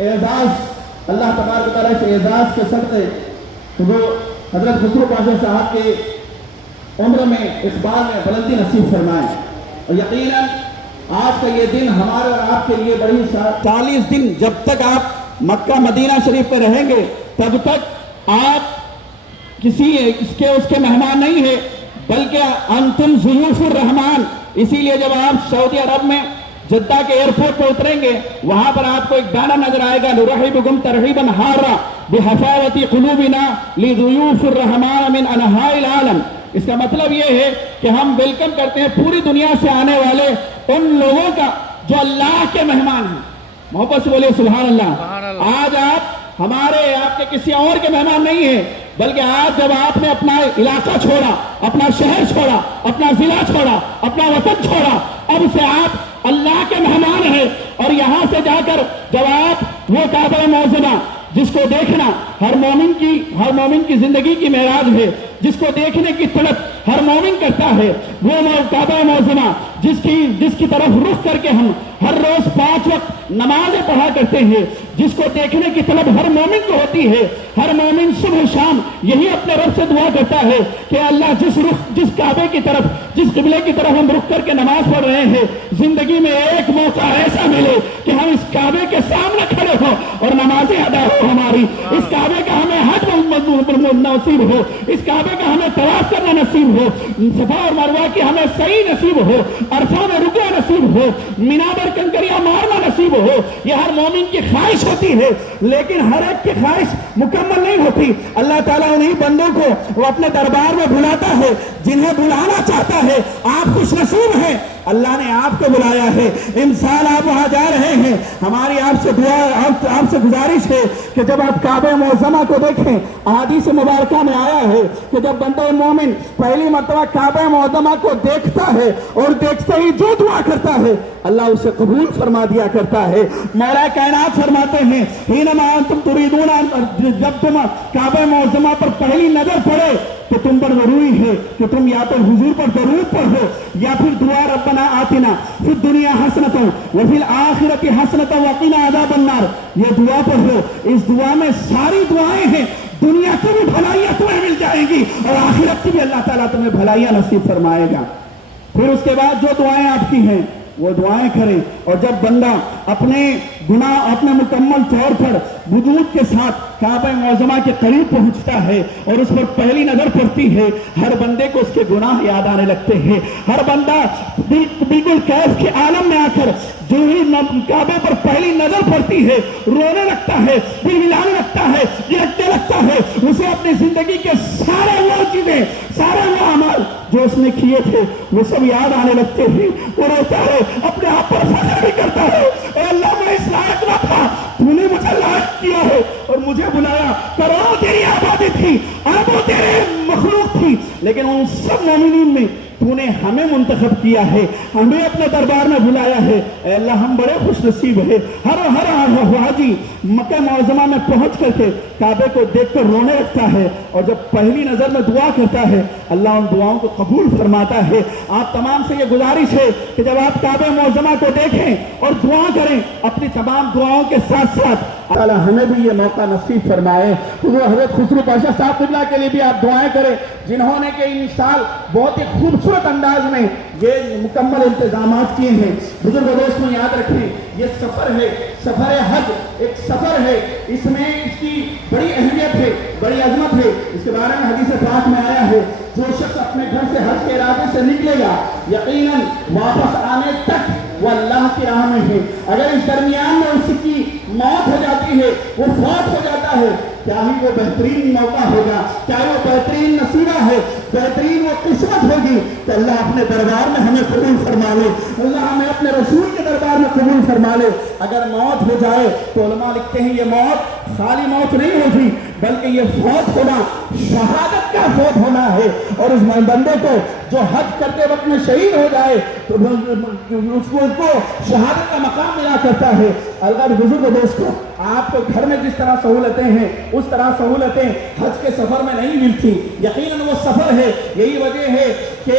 اعزاز اللہ تبارک و تعالیٰ سے اعزاز کے صدقے وہ حضرت خسرو پاشا صاحب کے عمر میں اقبال میں بلندی نصیب فرمائیں. اور یقیناً آج کا یہ دن ہمارے اور آپ کے لیے بڑی 40 دن جب تک آپ مکہ مدینہ شریف پہ رہیں گے تب تک آپ کسی اس کے مہمان نہیں ہے بلکہ انتم ضیوف الرحمان. اسی لیے جب آپ سعودی عرب میں جدہ کے ایئرپورٹ پہ اتریں گے وہاں پر آپ کو ایک گانا نظر آئے گا نرحبکم ترحیبا حارا بحفاوت قلوبنا لضیوف الرحمن من انحاء العالم. اس کا مطلب یہ ہے کہ ہم ویلکم کرتے ہیں پوری دنیا سے آنے والے ان لوگوں کا جو اللہ کے مہمان ہیں. محبت سے بولے سبحان اللہ. آج آپ ہمارے آپ کے کسی اور کے مہمان نہیں ہیں بلکہ آج جب آپ نے اپنا علاقہ چھوڑا, اپنا شہر چھوڑا, اپنا ضلع چھوڑا, اپنا وطن چھوڑا, اب سے آپ اللہ کے مہمان ہیں. اور یہاں سے جا کر جب آپ وہ کعبہ معظمہ جس کو دیکھنا ہر مومن کی زندگی کی معراج ہے, جس کو دیکھنے کی طلب ہر مومن کرتا ہے, وہ کعبہ معظمہ جس کی طرف رخ کر کے ہم ہر روز 5 وقت نمازیں پڑھا کرتے ہیں, جس کو دیکھنے کی طلب ہر مومن کو ہوتی ہے. ہر مومن صبح شام یہی اپنے رب سے دعا کرتا ہے کہ اللہ جس کعبے کی طرف, جس قبلے کی طرف ہم رخ کر کے نماز پڑھ رہے ہیں, زندگی میں ایک موقع ایسا ملے کہ ہم اس کعبے کے سامنے کھڑے ہو اور نمازیں ادا ہو ہماری. اس کعبے کا ہمیں حج نصیب ہو, اس کعبے کا ہمیں طواف کرنا نصیب ہو, صفا اور مروہ کی ہمیں صحیح نصیب ہو, عرفہ میں رکنا نصیب ہو, مینا پر کنکریاں مارنا نصیب ہو. یہ ہر مومن کی خواہش ہوتی ہے لیکن ہر ایک کی خواہش مکمل نہیں ہوتی. اللہ تعالیٰ انہی بندوں کو وہ اپنے دربار میں بلاتا ہے جنہیں بلانا چاہتا ہے. آپ خوش نصیب ہیں, اللہ نے آپ کو بلایا ہے. انسان آپ وہاں جا رہے ہیں, ہماری آپ سے دعا, آپ سے گزارش ہے کہ جب آپ کعبہ معظمہ کو دیکھیں, احادیث مبارکہ میں آیا ہے کہ جب بندہ مومن پہلی مرتبہ کعبہ معظمہ کو دیکھتا ہے اور دیکھتے ہی جو دعا کرتا ہے اللہ اسے قبول فرما دیا کرتا ہے. مولا کائنات فرماتے ہیں حینما انتم تریدون, جب تم کعبہ معظمہ پر پہلی نظر پڑے تو تم پر ضروری ہے کہ تم یا تو حضور پر درود پڑھو یا پھر دعا ربنا آتنا فی الدنیا حسنۃ وفی الآخرۃ حسنۃ وقنا عذاب النار, یہ دعا پڑھو. اس دعا میں ساری دعائیں ہیں, دنیا کی بھی بھلائیاں تمہیں مل جائیں گی اور آخرت کی بھی اللہ تعالیٰ تمہیں بھلائیاں نصیب فرمائے گا. پھر اس کے بعد جو دعائیں آپ کی ہیں وہ دعائیں کریں. اور جب بندہ اپنے گناہ اپنے مکمل طور پر وجود کے ساتھ کعبہ معظمہ کے قریب پہنچتا ہے اور اس پر پہلی نظر پڑتی ہے, ہر بندے کو اس کے گناہ یاد آنے لگتے ہیں. ہر بندہ بالکل کیف کے عالم میں آ کر جو ہی کعبے پر پہلی نظر پڑتی ہے رونے لگتا ہے, بلبلانے لگتا ہے, گرجنے لگتا ہے. اسے اپنی زندگی کے سارے وہ چیزیں, سارے وہ اعمال جو اس نے کیے تھے وہ سب یاد آنے لگتے ہیں. وہ روتا ہے, اپنے آپ پر فخر بھی کرتا ہے, اے اللہ میں اس لائق نہ تھا, تو نے مجھے لائق کیا ہے اور مجھے بلایا. کروڑوں تیری آبادی تھی, اربوں تیرے مخلوق تھی, لیکن ان سب مومنین میں تو نے ہمیں منتخب کیا ہے, ہمیں اپنے دربار میں بلایا ہے. اے اللہ ہم بڑے خوش نصیب ہیں. ہر حاجی مکہ معظمہ میں پہنچ کر کے کعبے کو دیکھ کر رونے لگتا ہے اور جب پہلی نظر میں دعا کرتا ہے اللہ ان دعاؤں کو قبول فرماتا ہے. آپ تمام سے یہ گزارش ہے کہ جب آپ کعبہ معظمہ کو دیکھیں اور دعا کریں اپنی تمام دعاؤں کے ساتھ ساتھ اللہ ہمیں بھی یہ موقع نصیب فرمائے. وہ حضرت خسرو پاشا صاحب قبلہ کے لیے بھی آپ دعائیں کریں جنہوں نے کہ ان سال بہت ہی خوبصورت انداز میں یہ مکمل انتظامات کیے ہیں. بزرگ دوستوں یاد رکھیں یہ سفر ہے, سفر حج ایک سفر ہے, اس میں اس کی بڑی اہمیت ہے, بڑی عظمت ہے. اس کے بارے میں حدیث پاک میں آیا ہے جو شخص اپنے گھر سے حج کے ارادے سے نکلے گا یقیناً واپس آنے تک وہ اللہ کی راہ میں ہے. اگر اس درمیان میں اس کی موت ہو جاتی ہے, وہ فوت ہو جاتا ہے, کیا ہی وہ بہترین موقع ہوگا, کیا وہ بہترین نصیبہ ہے, بہترین وہ قسمت ہوگی کہ اللہ اپنے دربار میں ہمیں قبول فرما لے, اللہ ہمیں اپنے رسول کے دربار میں قبول فرما لے. اگر موت ہو جائے تو علماء لکھتے ہیں یہ موت خالی موت نہیں ہوتی بلکہ یہ فوت ہونا شہادت کا فوت ہونا ہے. اور اس بندے کو جو حج کرتے وقت میں شہید ہو جائے تو اس کو شہادت کا مقام ملا کرتا ہے. اگر بزرگ دوستوں آپ کو گھر میں جس طرح سہولتیں ہیں اس طرح سہولتیں حج کے سفر میں نہیں ملتی. یقیناً وہ سفر ہے, یہی وجہ ہے کہ